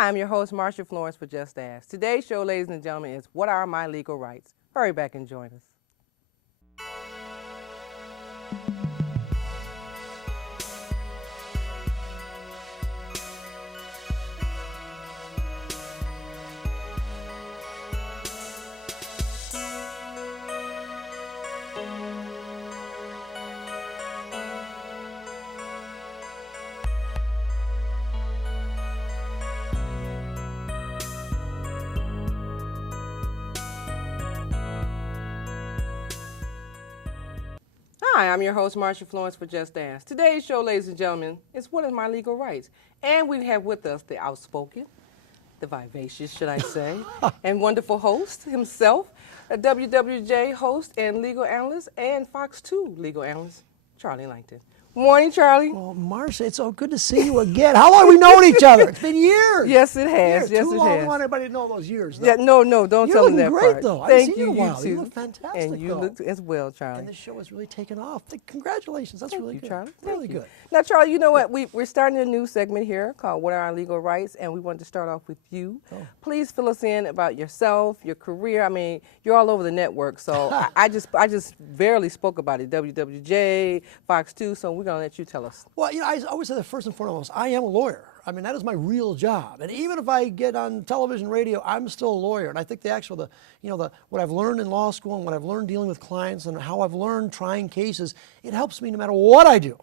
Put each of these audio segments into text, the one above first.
Hi, I'm your host, Marsha Florence for Just Ask. Today's show, ladies and gentlemen, is What Are My Legal Rights? Hurry back and join us. Hi, I'm your host, Marsha Florence for Just Ask. Today's show, ladies and gentlemen, is What Are My Legal Rights? And we have with us the outspoken, the vivacious, should I say, and wonderful host himself, a WWJ host and legal analyst, and Fox 2 legal analyst, Charlie Langton. Morning, Charlie. Well, Marsha, it's so good to see you again. How long have we known each other? It's been years. Yes, it has. Years. Yes, Too it long. has. I want everybody to know those years, though. Yeah, no, don't You're tell them looking that great, part. though. I haven't Thank seen you in a while. too. You look fantastic, And you though. look as well, Charlie. And this show has really taken off. Congratulations. That's really you, good. Charlie. Really Thank you. good. Now, Charlie, you know what? We're starting a new segment here called What Are Our Legal Rights? And we wanted to start off with you. Oh. Please fill us in about yourself, your career. I mean, you're all over the network, so I just barely spoke about it. WWJ, Fox 2, so we're going to let you tell us. Well, I always say that first and foremost, I am a lawyer. I mean, that is my real job. And even if I get on television, radio, I'm still a lawyer. And I think what I've learned in law school and what I've learned dealing with clients and how I've learned trying cases, it helps me no matter what I do.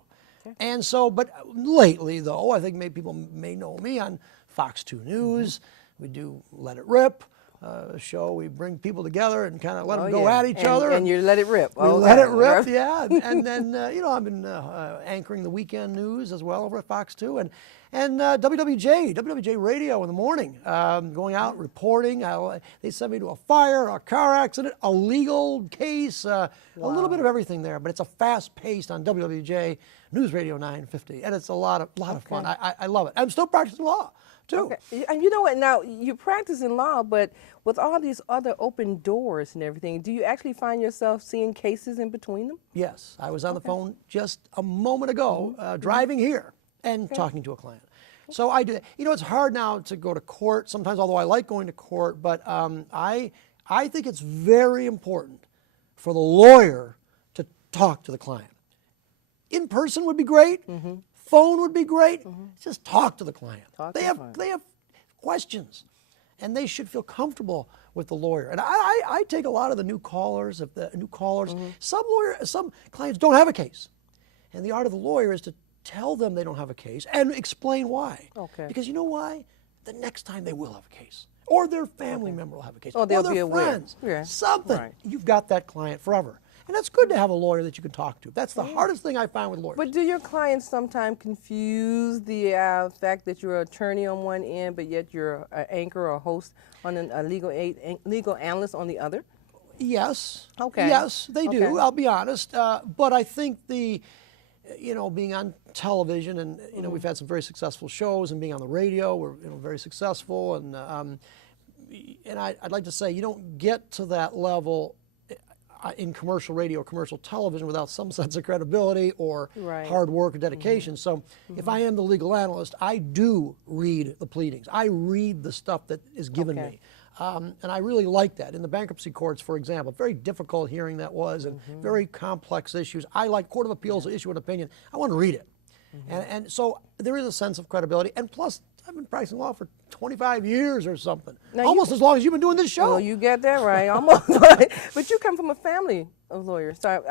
Okay. And so, but lately, though, I think people may know me on Fox 2 News. Mm-hmm. We do Let It Rip. A show we bring people together and kind of let them go at each other. And you let it rip. We let it rip, yeah. And then, I've been anchoring the weekend news as well over at Fox 2. And WWJ Radio in the morning, going out, reporting. They sent me to a fire, a car accident, a legal case, a little bit of everything there. But it's a fast-paced on WWJ News Radio 950. And it's a lot of fun. I love it. I'm still practicing law, too. Okay. And you know what? Now, you practice in law, but with all these other open doors and everything, do you actually find yourself seeing cases in between them? Yes. I was on the phone just a moment ago, driving here and talking to a client. So I do that. It's hard now to go to court sometimes, although I like going to court, but I think it's very important for the lawyer to talk to the client. In person would be great. Mm-hmm. Phone would be great. Mm-hmm. Just talk to the client. They have questions, and they should feel comfortable with the lawyer. And I take a lot of the new callers. Mm-hmm. Some clients don't have a case, and the art of the lawyer is to tell them they don't have a case and explain why. Okay. Because you know why? The next time they will have a case, or their family member will have a case, or they'll their be aware. friends. Yeah. Something. Right. You've got that client forever. And that's good to have a lawyer that you can talk to. That's the hardest thing I find with lawyers. But do your clients sometimes confuse the fact that you're an attorney on one end, but yet you're an anchor or host on a legal analyst on the other? Yes. Okay. Yes, they do. Okay. I'll be honest. But I think being on television and, we've had some very successful shows, and being on the radio, we're very successful. And I'd like to say you don't get to that level in commercial radio or commercial television without some sense of credibility or hard work or dedication. Mm-hmm. So if I am the legal analyst, I do read the pleadings. I read the stuff that is given me. And I really like that. In the bankruptcy courts, for example, very difficult hearing that was, and very complex issues. I like Court of Appeals to issue an opinion. I want to read it. Mm-hmm. And so there is a sense of credibility. And plus, I've been practicing law for 25 years or something. Now almost as long as you've been doing this show. Well, you get that right, almost right. But you come from a family of lawyers. So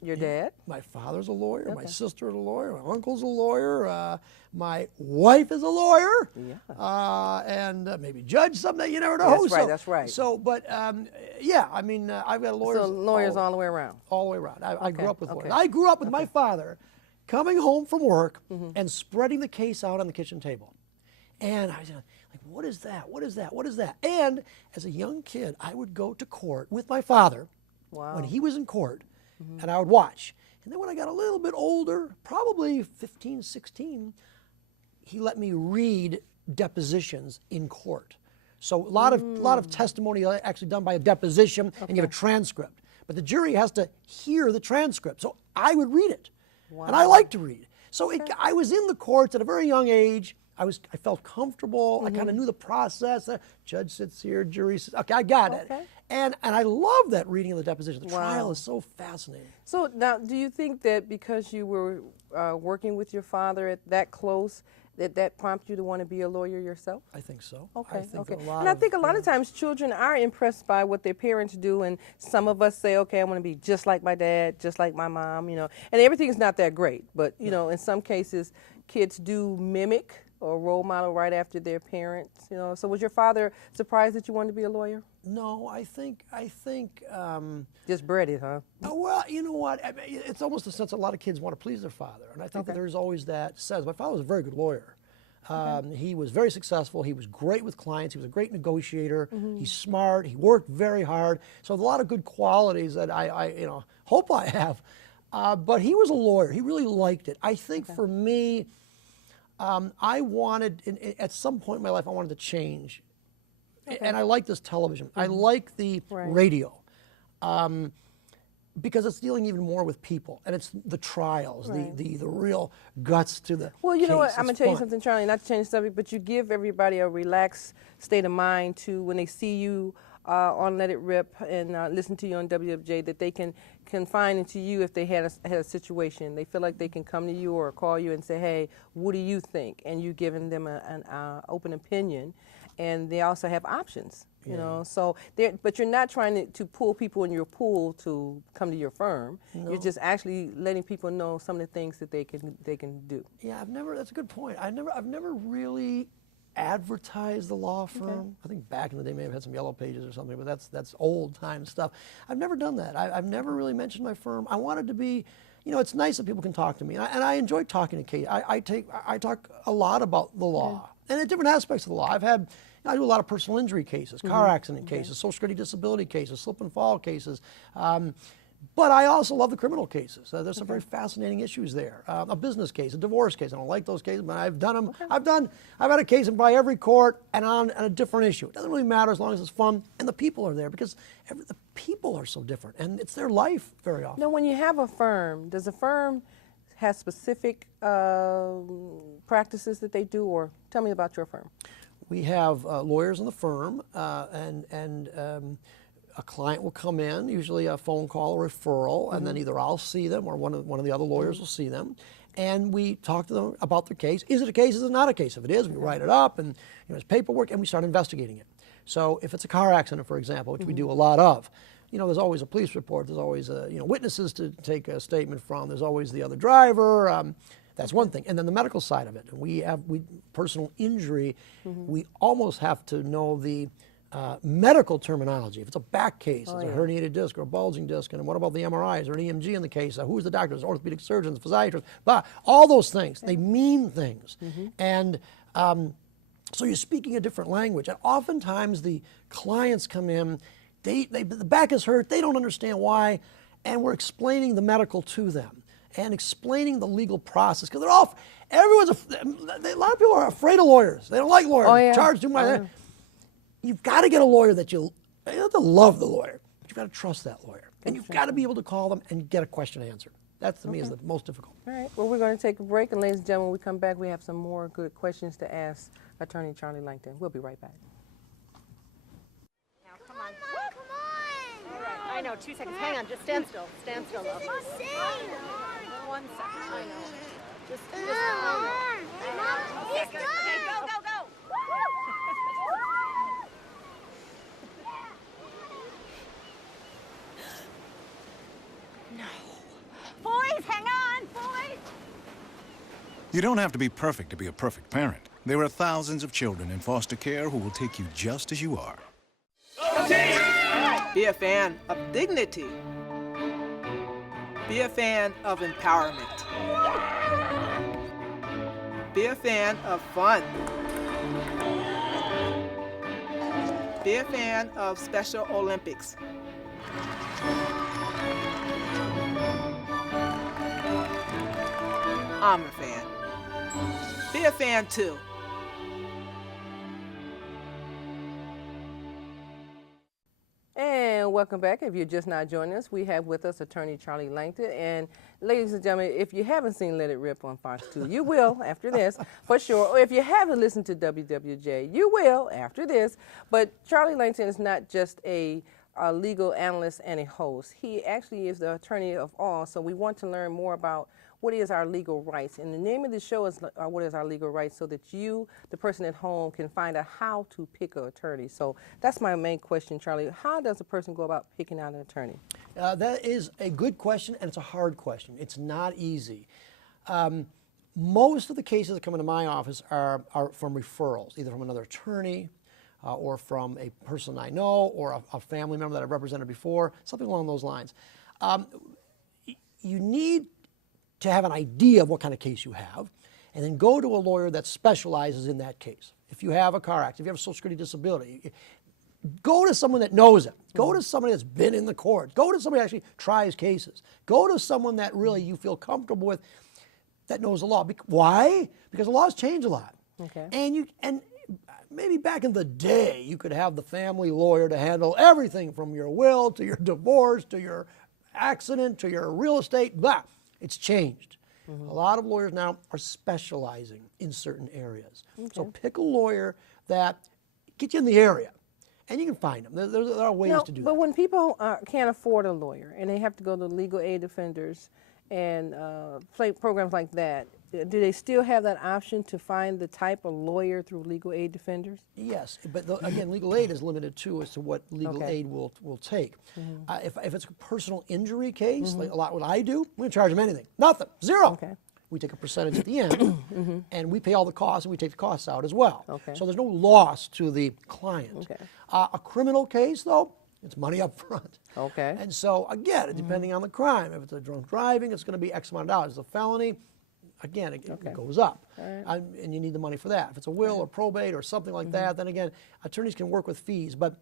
your dad? My father's a lawyer. Okay. My sister's a lawyer. My uncle's a lawyer. My wife is a lawyer. Yeah. And maybe judge someday. You never know. That's right. So, but I've got lawyers. So lawyers all the way around. All the way around. I grew up with lawyers. I grew up with my father coming home from work and spreading the case out on the kitchen table. And I was like, what is that? What is that? What is that? And as a young kid, I would go to court with my father when he was in court, and I would watch. And then when I got a little bit older, probably 15, 16, he let me read depositions in court. So a lot of testimony actually done by a deposition, and you have a transcript. But the jury has to hear the transcript. So I would read it. And I like to read. So I was in the courts at a very young age. I felt comfortable. I kind of knew the process. Judge sits here, jury sits. Okay, I got it. And I love that reading of the deposition. The trial is so fascinating. So now, do you think that because you were working with your father that close, that prompted you to want to be a lawyer yourself? I think so. Okay, okay. And I think a lot of times children are impressed by what their parents do, and some of us say, okay, I want to be just like my dad, just like my mom, you know, and everything's not that great, but, you know, in some cases, kids do mimic or role model right after their parents, you know. So was your father surprised that you wanted to be a lawyer? No, I think. Just bred it, huh? Well, you know what? I mean, it's almost a sense a lot of kids want to please their father, and I think that there's always that says. My father was a very good lawyer. He was very successful. He was great with clients. He was a great negotiator. He's smart. He worked very hard. So a lot of good qualities that I hope I have. But he was a lawyer. He really liked it. I think for me, I wanted at some point in my life I wanted to change. And I like this television. I like the radio because it's dealing even more with people, and it's the trials, the real guts to the Well, you know what? I'm going It's to tell you fun. something, Charlie, not to change the subject, but you give everybody a relaxed state of mind to when they see you on Let It Rip and listen to you on WFJ, that they can confine into you if they had a situation. They feel like they can come to you or call you and say, hey, what do you think? And you giving them an open opinion. And they also have options, you know. So, but you're not trying to pull people in your pool to come to your firm. No. You're just actually letting people know some of the things that they can do. Yeah, that's a good point. I've never really advertised the law firm. I think back in the day, maybe I had some yellow pages or something, but that's old time stuff. I've never done that. I've never really mentioned my firm. I wanted to be. You know, it's nice that people can talk to me, and I enjoy talking to Kate. I talk a lot about the law and at different aspects of the law. I do a lot of personal injury cases, car accident cases, Social Security disability cases, slip and fall cases. But I also love the criminal cases. There's some very fascinating issues there. A business case, a divorce case. I don't like those cases, but I've done them. I've had a case in probably every court and on a different issue. It doesn't really matter as long as it's fun and the people are there, because the people are so different and it's their life very often. Now, when you have a firm, does a firm have specific practices that they do, or tell me about your firm? We have lawyers in the firm, and a client will come in, usually a phone call or referral, and then either I'll see them or one of the other lawyers will see them, and we talk to them about their case. Is it a case? Is it not a case? If it is, we write it up, and it's paperwork, and we start investigating it. So if it's a car accident, for example, which we do a lot of, there's always a police report. There's always witnesses to take a statement from. There's always the other driver. That's one thing. And then the medical side of it. We personal injury, we almost have to know the medical terminology. If it's a back case, it's a herniated disc or a bulging disc, and what about the MRIs or an EMG in the case? Who's the doctor? There's orthopedic surgeons, physiatrists, all those things. They mean things. And so you're speaking a different language. And oftentimes the clients come in, the back is hurt, they don't understand why, and we're explaining the medical to them and explaining the legal process, because a lot of people are afraid of lawyers. They don't like lawyers. Charge too much. You've got to get a lawyer that you don't have to love the lawyer, but you've got to trust that lawyer. And you've got to be able to call them and get a question answered. That, to me, is the most difficult. All right. Well, we're going to take a break, and ladies and gentlemen, when we come back, we have some more good questions to ask Attorney Charlie Langton. We'll be right back. Now, come on. All right. I know. 2 seconds. Hang on. Just stand still. Stand still, love. 1 second. I know. Just I know. Okay, good. Okay, go, go, go. No. Boys, hang on, boys. You don't have to be perfect to be a perfect parent. There are thousands of children in foster care who will take you just as you are. Be a fan of dignity. Be a fan of empowerment. Be a fan of fun. Be a fan of Special Olympics. I'm a fan. Be a fan too. And and welcome back. If you're just not joining us, we have with us attorney Charlie Langton. And ladies and gentlemen, if you haven't seen Let It Rip on Fox 2, you will after this, for sure. Or if you haven't listened to WWJ, you will after this. But Charlie Langton is not just a legal analyst and a host. He actually is the attorney of all, so we want to learn more about what is our legal rights. And the name of the show is What is Our Legal Rights, so that you, the person at home, can find out how to pick an attorney. So that's my main question, Charlie. How does a person go about picking out an attorney? That is a good question, and it's a hard question. It's not easy. Most of the cases that come into my office are from referrals, either from another attorney or from a person I know or a family member that I've represented before, something along those lines. You need to have an idea of what kind of case you have, and then go to a lawyer that specializes in that case. If you have a car accident, if you have a Social Security disability, go to someone that knows it. Go to somebody that's been in the court. Go to somebody that actually tries cases. Go to someone that really you feel comfortable with, that knows the law. Why? Because the laws change a lot. Okay. And maybe back in the day, you could have the family lawyer to handle everything from your will to your divorce to your accident to your real estate, blah. It's changed. A lot of lawyers now are specializing in certain areas. Okay. So pick a lawyer that gets you in the area, and you can find them. There are ways to do that. But when people can't afford a lawyer and they have to go to legal aid defenders and programs like that, do they still have that option to find the type of lawyer through legal aid defenders? Yes, but again, legal aid is limited too as to what legal aid will take. If it's a personal injury case, like a lot what I do, we don't charge them anything, nothing, zero. Okay. We take a percentage at the end, and we pay all the costs, and we take the costs out as well. Okay. So there's no loss to the client. Okay. A criminal case, though, it's money up front. Okay. And so again, depending on the crime, if it's a drunk driving, it's going to be X amount of dollars. If it's a felony, again, it goes up, and you need the money for that. If it's a will or probate or something like that, then again, attorneys can work with fees, but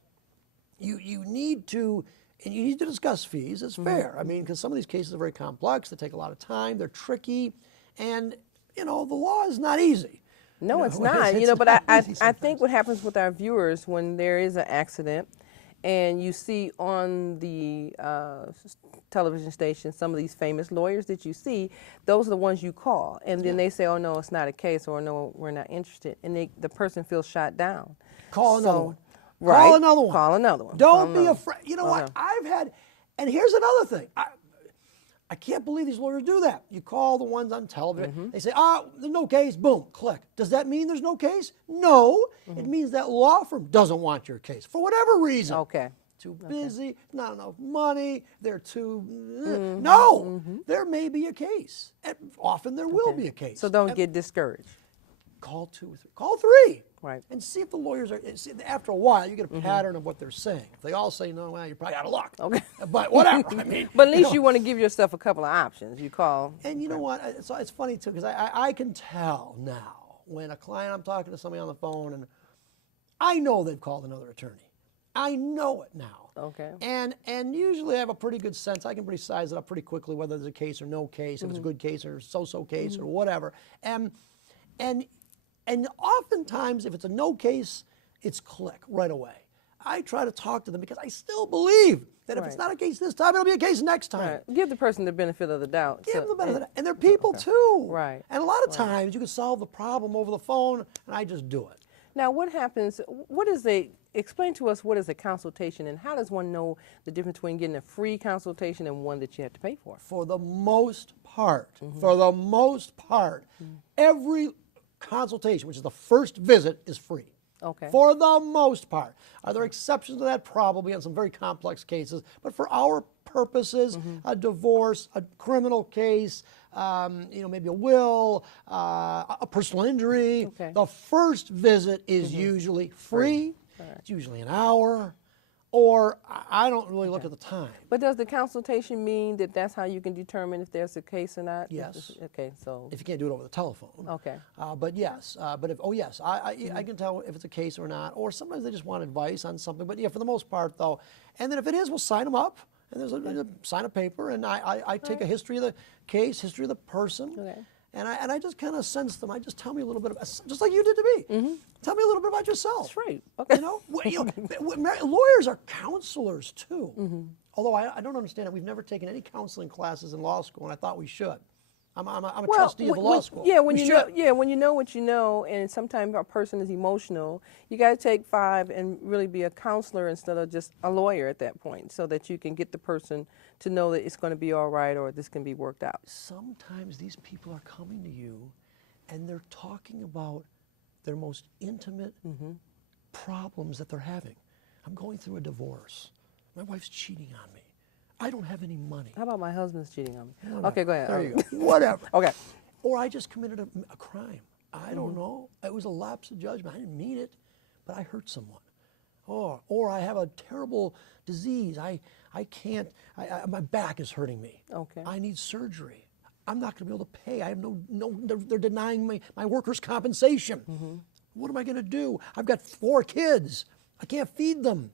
you need to discuss fees. It's fair. I mean, because some of these cases are very complex. They take a lot of time. They're tricky, and the law is not easy. No, it's not. But I think what happens with our viewers when there is an accident, and you see on the television station some of these famous lawyers that you see, those are the ones you call. And then they say, oh, no, it's not a case, or no, we're not interested. And the person feels shot down. Call another one. Right. Call another one. Call another one. Don't be afraid. You know what? I've had, and here's another thing. I can't believe these lawyers do that. You call the ones on television. They say, there's no case. Boom, click. Does that mean there's no case? No. It means that law firm doesn't want your case for whatever reason. Okay. Too busy, not enough money, they're too... No, there may be a case. And often there will be a case. So don't get discouraged. Call 2 or 3. Call 3. Right. And see if the lawyers are... After a while, you get a pattern of what they're saying. If they all say no, well, you're probably out of luck. Okay. But whatever, I mean... But at least you want to give yourself a couple of options. You call... And you know what? It's funny, too, because I can tell now when a client, I'm talking to somebody on the phone, and I know they've called another attorney. I know it now. Okay. And usually I have a pretty good sense. I can pretty size it up pretty quickly whether there's a case or no case, if it's a good case or so-so case or whatever. And oftentimes if it's a no case, it's click right away. I try to talk to them because I still believe that if it's not a case this time, it'll be a case next time. Right. Give the person the benefit of the doubt. Give them the benefit of the doubt. And they're people too. Right. And a lot of times you can solve the problem over the phone, and I just do it. Now, what happens, explain to us what is a consultation, and how does one know the difference between getting a free consultation and one that you have to pay for? For the most part, every consultation, which is the first visit, is free. Okay. For the most part. Are there exceptions to that? Probably on some very complex cases. But for our purposes, a divorce, a criminal case, maybe a will, a personal injury, the first visit is usually free. It's usually an hour. Or I don't really look at the time. But does the consultation mean that that's how you can determine if there's a case or not? Yes. Okay, so. If you can't do it over the telephone. Okay. But yes, I can tell if it's a case or not. Or sometimes they just want advice on something. But yeah, for the most part though. And then if it is, we'll sign them up. And there's sign a paper, and I take a history of the case, history of the person. Okay. And I just kind of sense them. I just tell me a little bit about, just like you did to me. Tell me a little bit about yourself. That's right. Okay. You know, lawyers are counselors too. Although I don't understand it. We've never taken any counseling classes in law school, and I thought we should. I'm a trustee of the law school. Yeah, when We you should. know, when you know what you know, and sometimes a person is emotional, you got to take 5 and really be a counselor instead of just a lawyer at that point, so that you can get the person to know that it's going to be all right or this can be worked out. Sometimes these people are coming to you, and they're talking about their most intimate problems that they're having. I'm going through a divorce. My wife's cheating on me. I don't have any money. How about my husband's cheating on me? Whatever. Okay, go ahead. There you go. Whatever. Okay. Or I just committed a crime. I don't know. It was a lapse of judgment. I didn't mean it, but I hurt someone. Or I have a terrible disease. I can't, my back is hurting me. Okay. I need surgery. I'm not going to be able to pay. I have they're denying me my workers' compensation. What am I going to do? I've got 4 kids. I can't feed them.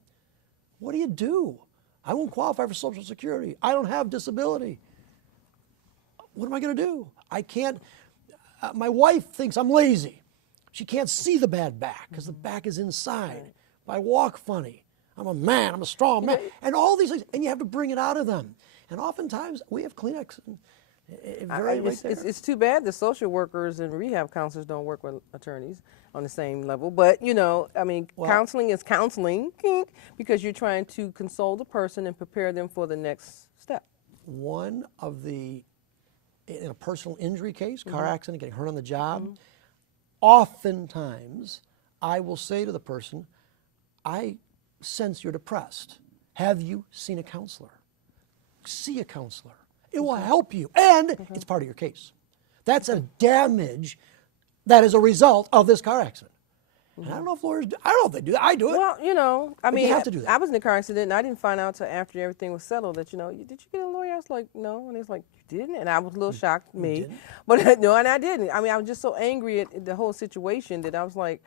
What do you do? I won't qualify for Social Security. I don't have disability. What am I going to do? I can't, my wife thinks I'm lazy. She can't see the bad back because the back is inside. I walk funny. I'm a man, I'm a strong man. And all these things, and you have to bring it out of them. And oftentimes, we have Kleenex. It's too bad the social workers and rehab counselors don't work with attorneys on the same level. But, you know, I mean, counseling is counseling because you're trying to console the person and prepare them for the next step. One of the, in a personal injury case, car accident, getting hurt on the job, oftentimes I will say to the person, I sense you're depressed. Have you seen a counselor? See a counselor. It will help you, and it's part of your case. That's a damage that is a result of this car accident. And I don't know if lawyers do, I don't know if they do that. I do it. Well, you know, I mean, you have to do that. I was in a car accident, and I didn't find out until after everything was settled that, you know, did you get a lawyer? I was like, no. And it's like, you didn't? And I was a little shocked, me. But no, and I didn't. I mean, I was just so angry at the whole situation that I was like,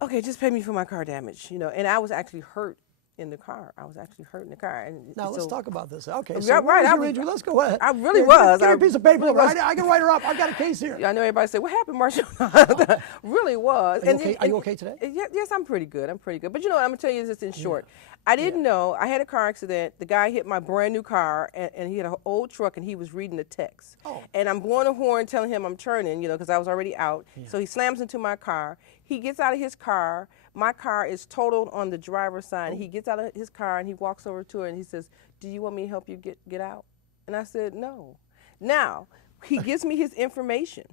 okay, just pay me for my car damage, you know. And I was actually hurt in the car. I was actually hurt in the car. And now let's talk about this. Okay, so right, let's go ahead. I really was. Give me a piece of paper. I can write her up. I've got a case here. I know everybody say, what happened, Marshall? Really was. Are you okay today? Yes, I'm pretty good. I'm pretty good. But you know what, I'm going to tell you this in short. I didn't know. I had a car accident. The guy hit my brand new car, and he had an old truck, and he was reading the text. And I'm blowing a horn telling him I'm turning, you know, because I was already out. So he slams into my car. He gets out of his car. My car is totaled on the driver's side. He gets out of his car, and he walks over to her, and he says, do you want me to help you get out? And I said, no. Now, he gives me his information.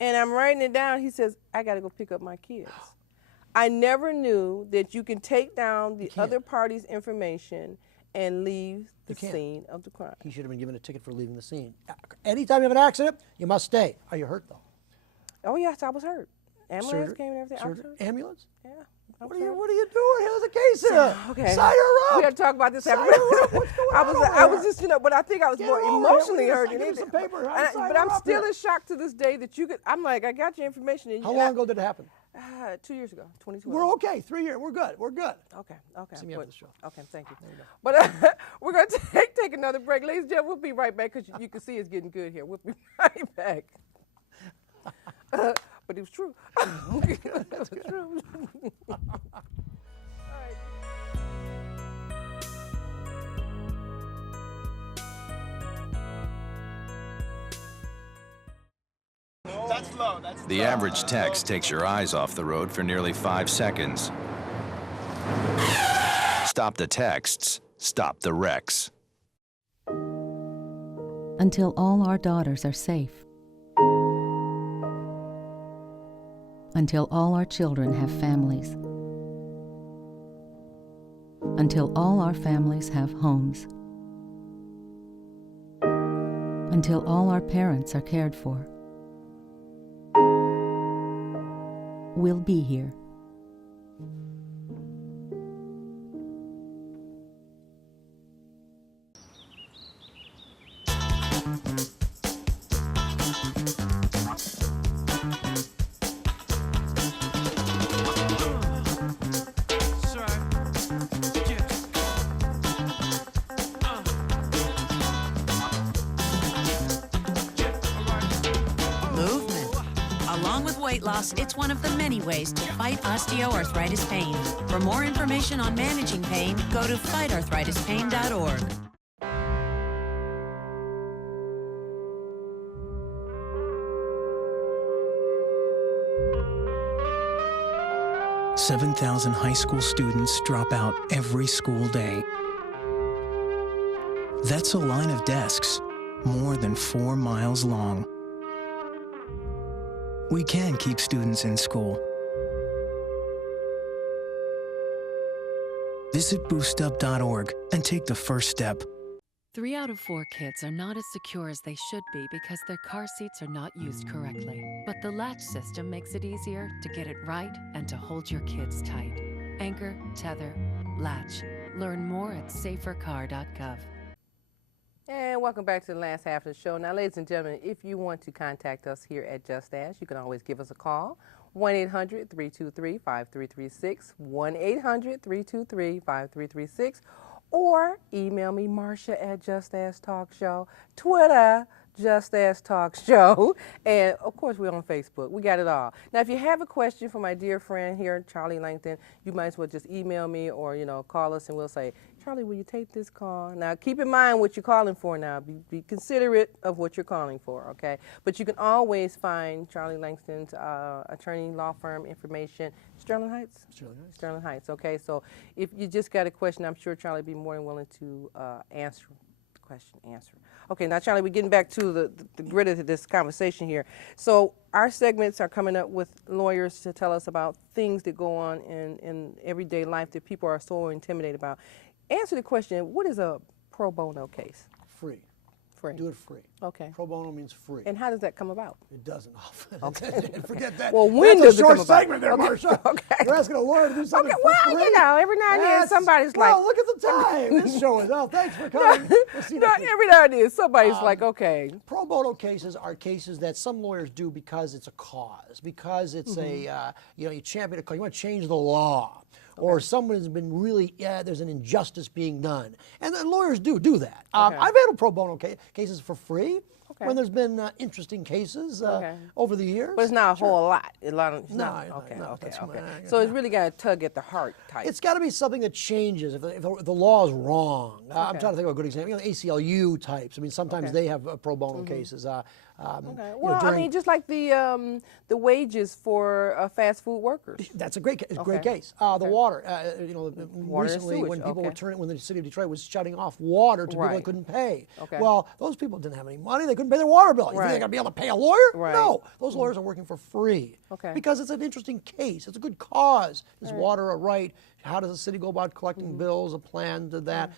And I'm writing it down. He says, I got to go pick up my kids. I never knew that you can take down the other party's information and leave the scene of the crime. He should have been given a ticket for leaving the scene. Anytime you have an accident, you must stay. Are you hurt, though? Oh, yes, I was hurt. Ambulance came and everything. I was hurt. Ambulance? Yeah. What are you doing? Here's a case here. Okay. Sign her up. We got to talk about this. Sign her up. What's going on I was just, you know, but I think I was more emotionally hurt than anything. Some paper. But I'm still in shock to this day that you could. I'm like, I got your information. And How long ago did it happen? 2 years ago, 2012. We're okay. 3 years. We're good. We're good. Okay. See me after the show. Okay, thank you. But we're going to take another break. Ladies and gentlemen, we'll be right back because you can see it's getting good here. We'll be right back. But it was true. That's true. All right. That's low. The average text takes your eyes off the road for nearly 5 seconds. Stop the texts. Stop the wrecks. Until all our daughters are safe. Until all our children have families. Until all our families have homes. Until all our parents are cared for. We'll be here. Along with weight loss, it's one of the many ways to fight osteoarthritis pain. For more information on managing pain, go to fightarthritispain.org. "7,000 high school students drop out every school day. That's a line of desks more than 4 miles long. We can keep students in school. Visit boostup.org and take the first step. 3 out of 4 kids are not as secure as they should be because their car seats are not used correctly. But the latch system makes it easier to get it right and to hold your kids tight. Anchor, tether, latch. Learn more at safercar.gov. And welcome back to the last half of the show. Now, ladies and gentlemen, if you want to contact us here at Just Ask, you can always give us a call. 1-800-323-5336, 1-800-323-5336, or email me, Marcia at Just Ask Talk Show, Twitter, Just Ask Talk Show, and of course we're on Facebook. We got it all. Now, if you have a question for my dear friend here, Charlie Langton, you might as well just email me or call us, and we'll say, Charlie, will you take this call? Now, keep in mind what you're calling for now. Be considerate of what you're calling for, okay? But you can always find Charlie Langston's attorney law firm information. Sterling Heights? Sterling Heights. Sterling Heights, okay? So if you just got a question, I'm sure Charlie would be more than willing to answer the question, Okay, now, Charlie, we're getting back to the grid of this conversation here. So our segments are coming up with lawyers to tell us about things that go on in everyday life that people are so intimidated about. Answer the question, what is a pro bono case? Free. Free. Do it free. Okay. Pro bono means free. And how does that come about? It doesn't often. Okay. Forget that. Well, when That's does a it come short about? segment there, Okay. Marcia. Okay. You're asking a lawyer to do something Okay, for well, free? every now and then somebody's like... Well, look at the time. This show is out. Thanks for coming. We'll see you next week. Every now and then somebody's like, okay. Pro bono cases are cases that some lawyers do because it's a cause, because it's you champion a cause. You want to change the law. Or someone has been really, there's an injustice being done. And the lawyers do that. I've handled pro bono cases for free when there's been interesting cases over the years. But it's not a whole lot. No. So it's really got to tug at the heart type. It's got to be something that changes. If the law is wrong. I'm trying to think of a good example. ACLU types. I mean, sometimes they have pro bono cases. Well, I mean, just like the wages for fast food workers. That's a great case. The water. Recently, when people were when the city of Detroit was shutting off water to people that couldn't pay. Well, those people didn't have any money. They couldn't pay their water bill. You think they're going to be able to pay a lawyer? No. Those lawyers are working for free. Because it's an interesting case. It's a good cause. Is water a right? How does the city go about collecting bills? A plan to that.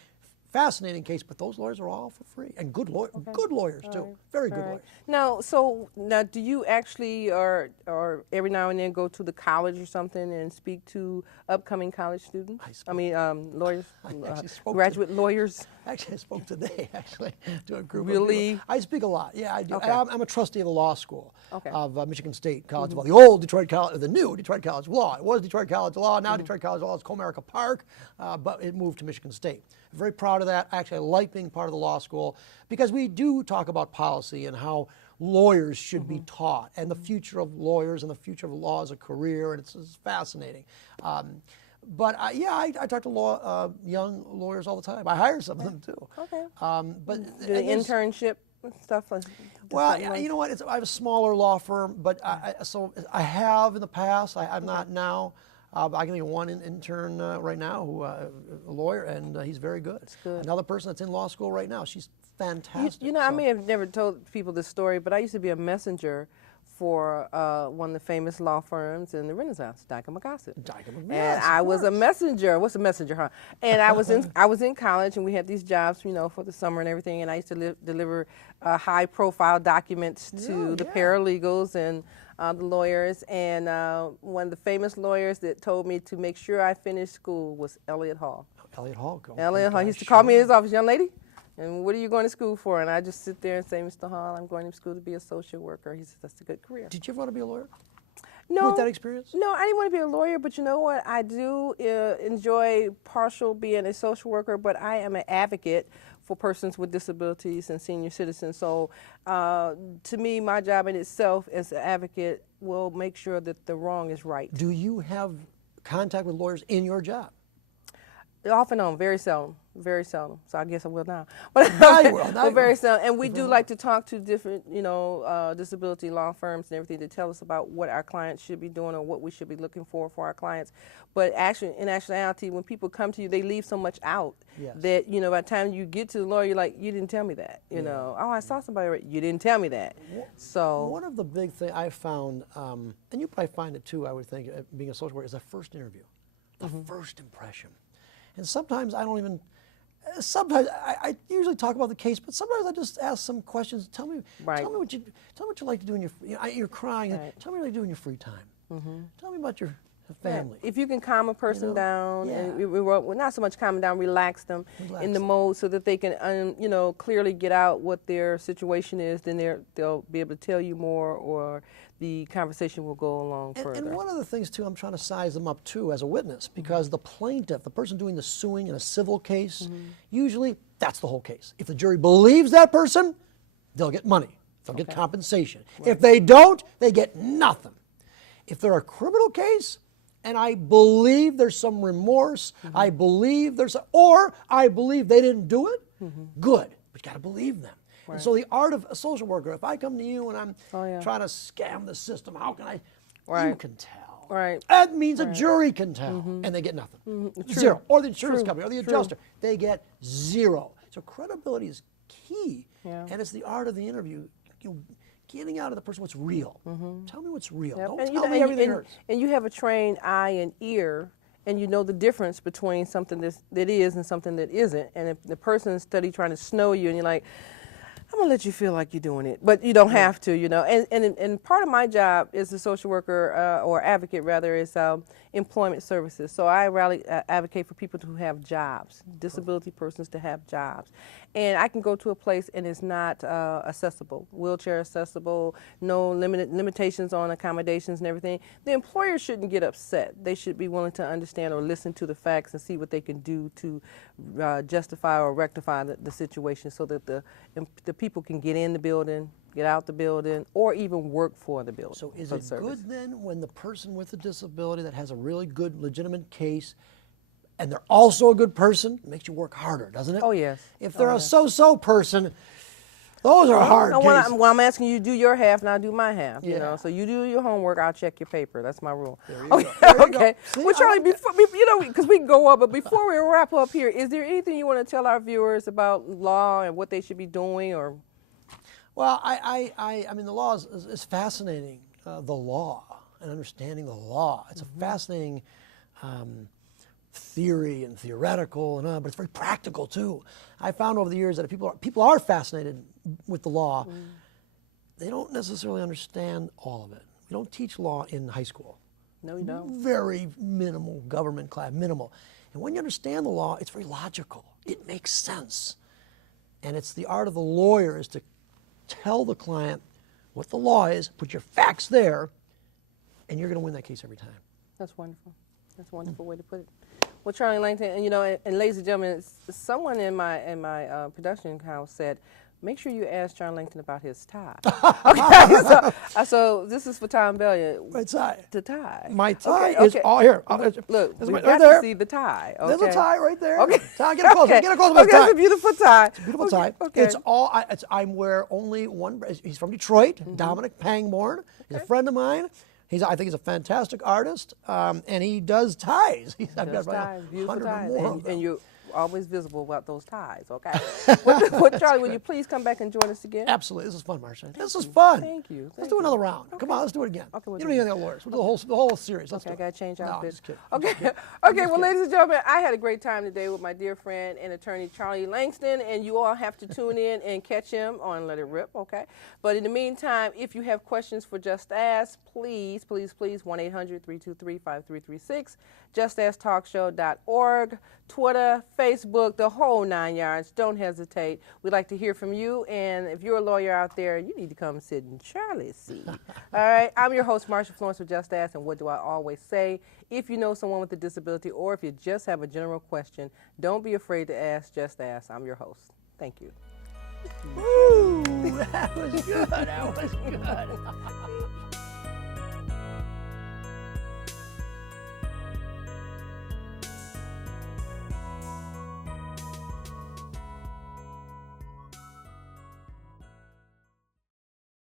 Fascinating case, but those lawyers are all for free, and good lawyers too, very good lawyers. Now, do you actually, or every now and then, go to the college or something and speak to upcoming college students? Lawyers, graduate lawyers. Actually, I spoke today. To a group. Really? Of people. I speak a lot. Yeah, I do. I'm a trustee of the law school of Michigan State College of Law, the old Detroit College, the new Detroit College of Law. It was Detroit College of Law. Now Detroit College of Law is Comerica Park, but it moved to Michigan State. Very proud of that. Actually, I like being part of the law school because we do talk about policy and how lawyers should be taught and the future of lawyers and the future of law as a career, and it's fascinating. But I talk to young lawyers all the time. I hire some of them too. But the internship stuff. Well, you know what? I have a smaller law firm, but I have in the past. I'm not now. I can think of one intern right now, who a lawyer, and he's very good. That's good. Another person that's in law school right now. She's fantastic. I may have never told people this story, but I used to be a messenger for one of the famous law firms in the Renaissance, Dyke & McGossett. And I was a messenger. What's a messenger, huh? And I was in college, and we had these jobs, for the summer and everything. And I used to deliver high-profile documents to the paralegals and the lawyers. And one of the famous lawyers that told me to make sure I finished school was Elliott Hall. Elliott Hall. Elliott Hall. He used to call me in his office, young lady. And what are you going to school for? And I just sit there and say, Mr. Hall, I'm going to school to be a social worker. He says, that's a good career. Did you ever want to be a lawyer? No. With that experience? No, I didn't want to be a lawyer, but you know what? I do enjoy being a social worker, but I am an advocate for persons with disabilities and senior citizens. So to me, my job in itself as an advocate will make sure that the wrong is right. Do you have contact with lawyers in your job? Off and on, very seldom, very seldom. So I guess I will now. But, Now you will, now but you very will. seldom. And we do like to talk to different, disability law firms and everything to tell us about what our clients should be doing or what we should be looking for our clients. But actually, in actuality, when people come to you, they leave so much out Yes. that, by the time you get to the lawyer, you're like, you didn't tell me that. Oh, I saw somebody, right? You didn't tell me that. So one of the big things I found, and you probably find it too, I would think, being a social worker, is the first interview, the first impression. And sometimes I don't even, sometimes I usually talk about the case, but sometimes I just ask some questions. Tell me what you like to do in your, you're crying. Right. Tell me what you do in your free time. Tell me about your family. If you can calm a person down, Yeah. and well, not so much calm them down, relax them in the mode so that they can, clearly get out what their situation is, then they'll be able to tell you more, or the conversation will go along further. And one of the things too, I'm trying to size them up too as a witness, because the plaintiff, the person doing the suing in a civil case, usually that's the whole case. If the jury believes that person, they'll get money. They'll get compensation. Right. If they don't, they get nothing. If they're a criminal case, and I believe there's some remorse, I believe I believe they didn't do it, good. But you got to believe them. Right. And so the art of a social worker, if I come to you and I'm trying to scam the system, how can I? Right. You can tell. Right. That means a jury can tell, and they get nothing. Zero. Or the insurance company, or the adjuster, they get zero. So credibility is key, and it's the art of the interview. Getting out of the person what's real. Tell me what's real. Yep. Don't tell me everything hurts. And you have a trained eye and ear, and you know the difference between something that is and something that isn't. And if the person is study trying to snow you, and you're like, I'm gonna let you feel like you're doing it, but you don't have to, And part of my job as a social worker or advocate, rather, is employment services. So I advocate for people who have jobs, disability persons to have jobs. And I can go to a place and it's not accessible, wheelchair accessible, no limitations on accommodations and everything. The employer shouldn't get upset. They should be willing to understand or listen to the facts and see what they can do to justify or rectify the situation, so that the people can get in the building, get out the building, or even work for the building. So is it good then when the person with a disability that has a really good, legitimate case, and they're also a good person, it makes you work harder, doesn't it? Oh, yes. If they're a so-so person, those are hard cases. Well, I'm asking you to do your half, and I'll do my half. So you do your homework, I'll check your paper. That's my rule. There you go. Okay. Well, Charlie, because we can go up, but before we wrap up here, is there anything you want to tell our viewers about law and what they should be doing, or? Well, I mean, the law is fascinating. The law and understanding the law. It's a fascinating theory and theoretical, but it's very practical too. I found over the years that if people are fascinated with the law, they don't necessarily understand all of it. We don't teach law in high school. No, you don't. Very minimal government class, minimal. And when you understand the law, it's very logical. It makes sense. And it's the art of the lawyer is to tell the client what the law is, put your facts there, and you're going to win that case every time. That's wonderful. That's a wonderful way to put it. Well, Charlie Langton, and ladies and gentlemen, someone in my production house said, make sure you ask Charlie Langton about his tie. Okay, so this is for Tom Bellion. My tie. The tie. My tie is all here. Look, we right got there. to see the tie. Okay? There's a tie right there. Okay. Tie, get a close. Get a close. Okay, it's a beautiful tie. It's a beautiful tie. Okay. It's all. I wear only one. He's from Detroit. Dominic Pangborn. He's a friend of mine. I think he's a fantastic artist, and he does ties. I've got ties, beautiful 100 ties, or more of them. and you're always visible about those ties. Okay. Well, Charlie, will you please come back and join us again? Absolutely. This is fun, Marsha. This is fun. Thank you. Let's do another round. Come on, let's do it again. Okay, you don't need any other lawyers. We'll do the whole series. Let's okay, do I got to change No, outfit. I'm just kidding. Okay. Okay, well, ladies and gentlemen, I had a great time today with my dear friend and attorney Charlie Langston, and you all have to tune in and catch him on Let It Rip, okay? But in the meantime, if you have questions for Just Ask, please, 1-800-323-5336, justasktalkshow.org, Twitter, Facebook, the whole 9 yards. Don't hesitate. We'd like to hear from you, and if you're a lawyer out there, you need to come sit in Charlie's seat. All right, I'm your host, Marsha Florence with Just Ask, and what do I always say? If you know someone with a disability, or if you just have a general question, don't be afraid to ask. Just ask. I'm your host. Thank you. Ooh, that was good. That was good.